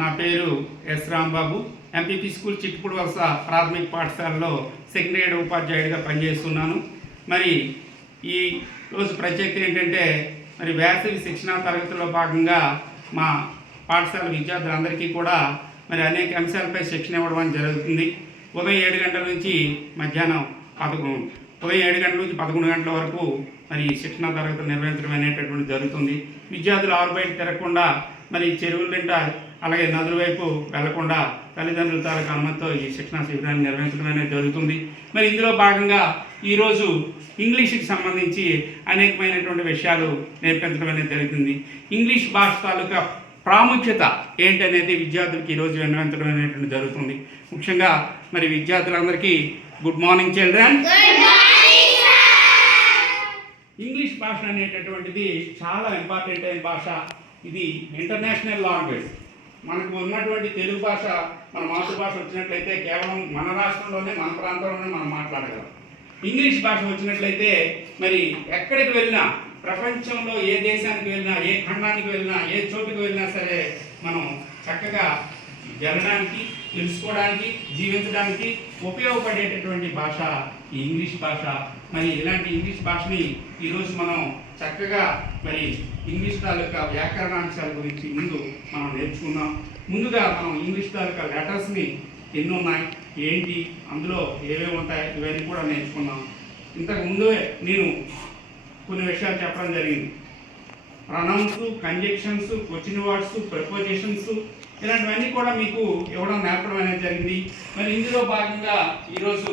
నా పేరు yes Rambabu. MPP school చిట్టుపూడి వలస ప్రాథమిక పాఠశాలలో సెకండ్ గ్రేడ్ ఉపాధ్యాయుడిగా పనిచేస్తున్నాను. మరి ఈ రోజు ప్రత్యేకత ఏంటంటే మరి వేసవి శిక్షణా తరగతుల్లో భాగంగా మా పాఠశాల విద్యార్థులందరికీ కూడా మరి అనేక అంశాలపై శిక్షణ ఇవ్వడం జరుగుతుంది. ఉదయం 7 గంటల నుంచి మధ్యాహ్నం ఉదయం 7 గంటల నుంచి 11 గంటల వరకు మరి శిక్షణా తరగతులు నిర్వహించడం అనేటటువంటి జరుగుతుంది. విద్యార్థులు ఆరు బయట తిరగకుండా మరి చెరువుల వెంట అలాగే నదుల వైపు వెళ్లకుండా తల్లిదండ్రుల తాలూకు అనుమతితో ఈ శిక్షణా శిబిరాన్ని నిర్వహించడం అనేది జరుగుతుంది. మరి ఇందులో భాగంగా ఈరోజు ఇంగ్లీష్కి సంబంధించి అనేకమైనటువంటి విషయాలు నేర్పించడం అనేది జరుగుతుంది. ఇంగ్లీష్ భాష తాలూకా ప్రాముఖ్యత ఏంటనేది విద్యార్థులకి ఈరోజు విన్నవించడం అనేటువంటి జరుగుతుంది. ముఖ్యంగా మరి విద్యార్థులందరికీ గుడ్ మార్నింగ్ చిల్డ్రన్. ఇంగ్లీష్ భాష అనేటటువంటిది చాలా ఇంపార్టెంట్ అయిన భాష. ఇది ఇంటర్నేషనల్ లాంగ్వేజ్. మనకు ఉన్నటువంటి తెలుగు భాష మన మాతృభాష వచ్చినట్లయితే కేవలం మన రాష్ట్రంలోనే మన ప్రాంతంలోనే మనం మాట్లాడగలం. ఇంగ్లీష్ భాష వచ్చినట్లయితే మరి ఎక్కడికి వెళ్ళినా, ప్రపంచంలో ఏ దేశానికి వెళ్ళినా, ఏ ఖండానికి వెళ్ళినా, ఏ చోటుకు వెళ్ళినా సరే మనం చక్కగా వెళ్ళడానికి, తెలుసుకోవడానికి, జీవించడానికి ఉపయోగపడేటటువంటి భాష ఈ ఇంగ్లీష్ భాష. మరి ఇలాంటి ఇంగ్లీష్ భాషని ఈరోజు మనం చక్కగా మరి ఇంగ్లీష్ తాలూకా వ్యాకరణాంశాల గురించి ముందు మనం నేర్చుకున్నాం. ముందుగా మనం ఇంగ్లీష్ తాలూకా లెటర్స్ని ఎన్ని ఉన్నాయి, ఏంటి, అందులో ఏవేవి ఉంటాయి, ఇవన్నీ కూడా నేర్చుకున్నాం. ఇంతకు ముందే నేను కొన్ని విషయాలు చెప్పడం జరిగింది. ప్రొనౌన్స్, కంజెక్షన్స్, క్వశ్చన్ వర్డ్స్, ప్రిపోజిషన్స్ ఇలాంటివన్నీ కూడా మీకు ఇవ్వడం నేర్పడం అనేది జరిగింది. మరి ఇందులో భాగంగా ఈరోజు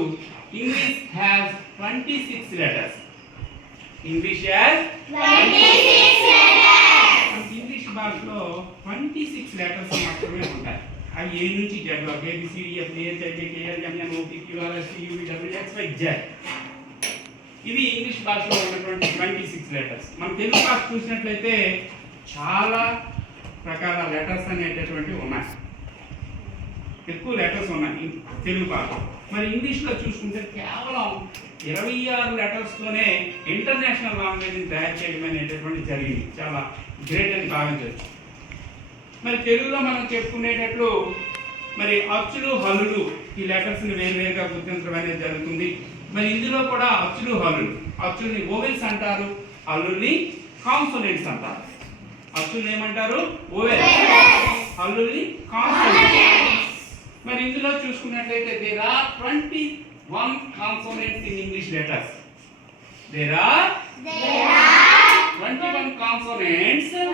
English has 26 letters. English has 26 letters. English భాషలో 26 లెటర్స్ మాత్రమే ఉంటాయి. అవి ఏ నుంచి జెడ్ వరకు ABCDFGHIJKLMNOPQRSTUVWXYZ. ఇవి ఇంగ్లీష్ భాషలో ఉన్నటువంటి 26 లెటర్స్. మన తెలుగు భాష చూసినట్లయితే చాలా రకాల లెటర్స్ అనేటటువంటివి ఉన్నాయి. ఎక్కువ లెటర్స్ ఉన్నాయి తెలుగు భాష. మరి ఇంగ్లీష్లో చూసుకుంటే కేవలం 26 లెటర్స్తోనే ఇంటర్నేషనల్ లాంగ్వేజ్ని తయారు చేయడం అనేటటువంటి జరిగింది. చాలా గ్రేట్ అని భావించవచ్చు. మరి తెలుగులో మనం చెప్పుకునేటట్లు మరి అచ్చులు, హల్లులు ఈ లెటర్స్ని వేరువేరుగా గుర్తించడం అనేది జరుగుతుంది. మరి ఇందులో కూడా అచ్చులు, హల్లులు, అచ్చుల్ని వోవెల్స్ అంటారు, హల్లుల్ని కాన్సోనెంట్స్ అంటారు. అచ్చుల్ని ఏమంటారు? వోవెల్స్, హల్లుల్ని కాన్సోనెంట్స్. మరి ఇందులో చూసుకున్నట్లయితే there are 21 consonants in English letters. There are 21 consonants in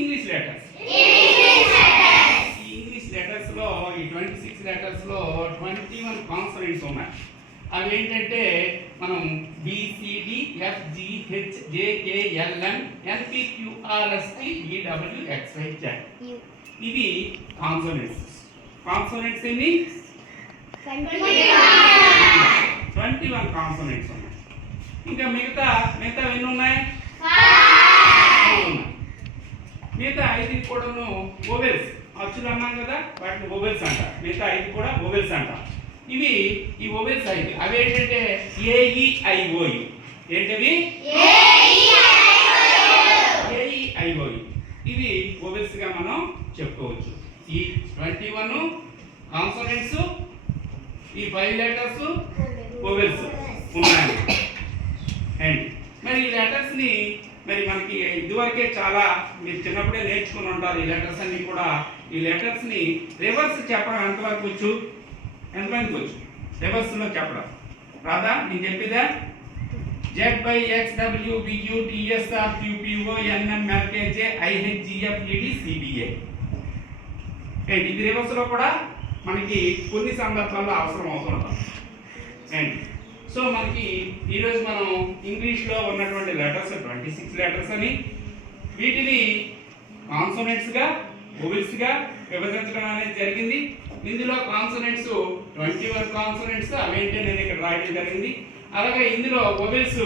English letters. ఈ ఇంగ్లీష్ లెటర్స్ లో ఈ 26 లెటర్స్ లో 21 కాన్సోనెంట్స్ ఉన్నాయి. అవి ఏంటంటే మనం BCDFGHJKLMNPQRSTUVWXYZ. ఇవి కాన్సోనెంట్స్. కాన్సోనెంట్స్ ఎన్ని? 21 కాన్సోనెంట్స్ ఉన్నాయి. ఇంకా మిగతా ఎన్ని ఉన్నాయి? మిగతా 5 కూడాను వోవెల్స్. అచ్చులు అన్నాం కదా, వాటిని వోవెల్స్ అంటారు. మిగతా 5 కూడా వోవెల్స్ అంటారు. ఇవి ఈ వోవెల్స్ 5. అవి ఏంటంటే AEIOU. ఏంటవి? AEIOU. ఇవి వోవెల్స్ గా మనం చెప్పుకోవచ్చు. ఈ 21 కాన్సోనెంట్స్, ఈ 5 లెటర్స్ వోవెల్స్ ఉన్నాయి. అండ్ మరి ఈ లెటర్స్ ని మరి మనకి ఇదివరకే చాలా మీరు చిన్నప్పుడే నేర్చుకుని ఉంటారు. ఈ లెటర్స్ అన్ని కూడా ఈ లెటర్స్ ని రివర్స్ చెప్పడం ఎంతవరకు వచ్చు? ఎంతమందికి వచ్చు రివర్స్ లో చెప్పడం? రాదా? నేను చెప్పేదా? ZYXWBUTSRQPONMLKJIHGFEDCBA. ఇది రివర్స్ లో కూడా మనకి కొన్ని సందర్భాల్లో అవసరం అవుతుంటాం. అండ్ సో మనకి ఈరోజు మనం ఇంగ్లీష్లో ఉన్నటువంటి లెటర్స్ 26 లెటర్స్ అని, వీటిని కాన్సోనెంట్స్గా, వోవెల్స్గా విభజించడం అనేది జరిగింది. ఇందులో కాన్సోనెంట్స్ 21 కాన్సోనెంట్స్, అవేంటి నేను ఇక్కడ రాయడం జరిగింది. అలాగే ఇందులో వోవెల్స్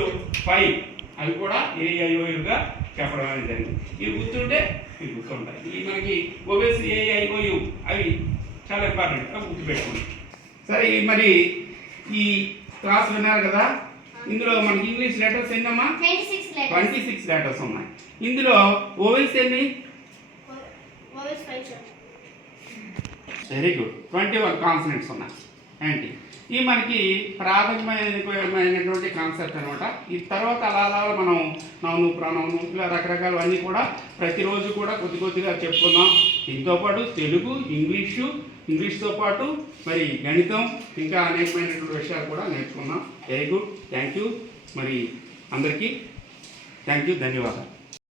5, అవి కూడా AEIOUగా చెప్పడం అనేది జరిగింది. ఇవి గుర్తుంటే ఇవి గుర్తుంటాయి. ఈ మనకి వోవెల్స్ AEIOU అవి చాలా ఇంపార్టెంట్, అవి గుర్తుపెట్టుకోండి. సరే, మరి ఈ క్లాస్ విన్నారు కదా. ఇందులో మనకి ఇంగ్లీష్ లెటర్స్ ఎన్నమ్మా? 26 లెటర్స్ ఉన్నాయి. ఇందులో ఓవెల్స్ ఎన్ని? Very good. 21 కాన్సనెంట్స్ ఉన్నాయి. ఏంటి ఈ మనకి ప్రాథమికమైనటువంటి కాన్సెప్ట్ అనమాట. ఈ తర్వాత అలా మనం నౌను ప్రణౌను ఇలా రకరకాలు అన్నీ కూడా ప్రతిరోజు కూడా కొద్దిగా చెప్పుకుందాం. దీంతోపాటు తెలుగు, ఇంగ్లీష్తో పాటు మరి గణితం ఇంకా అనేకమైనటువంటి విషయాలు కూడా నేర్చుకున్నాం. Very good. Thank you. మరి అందరికీ థ్యాంక్ యూ, ధన్యవాదాలు.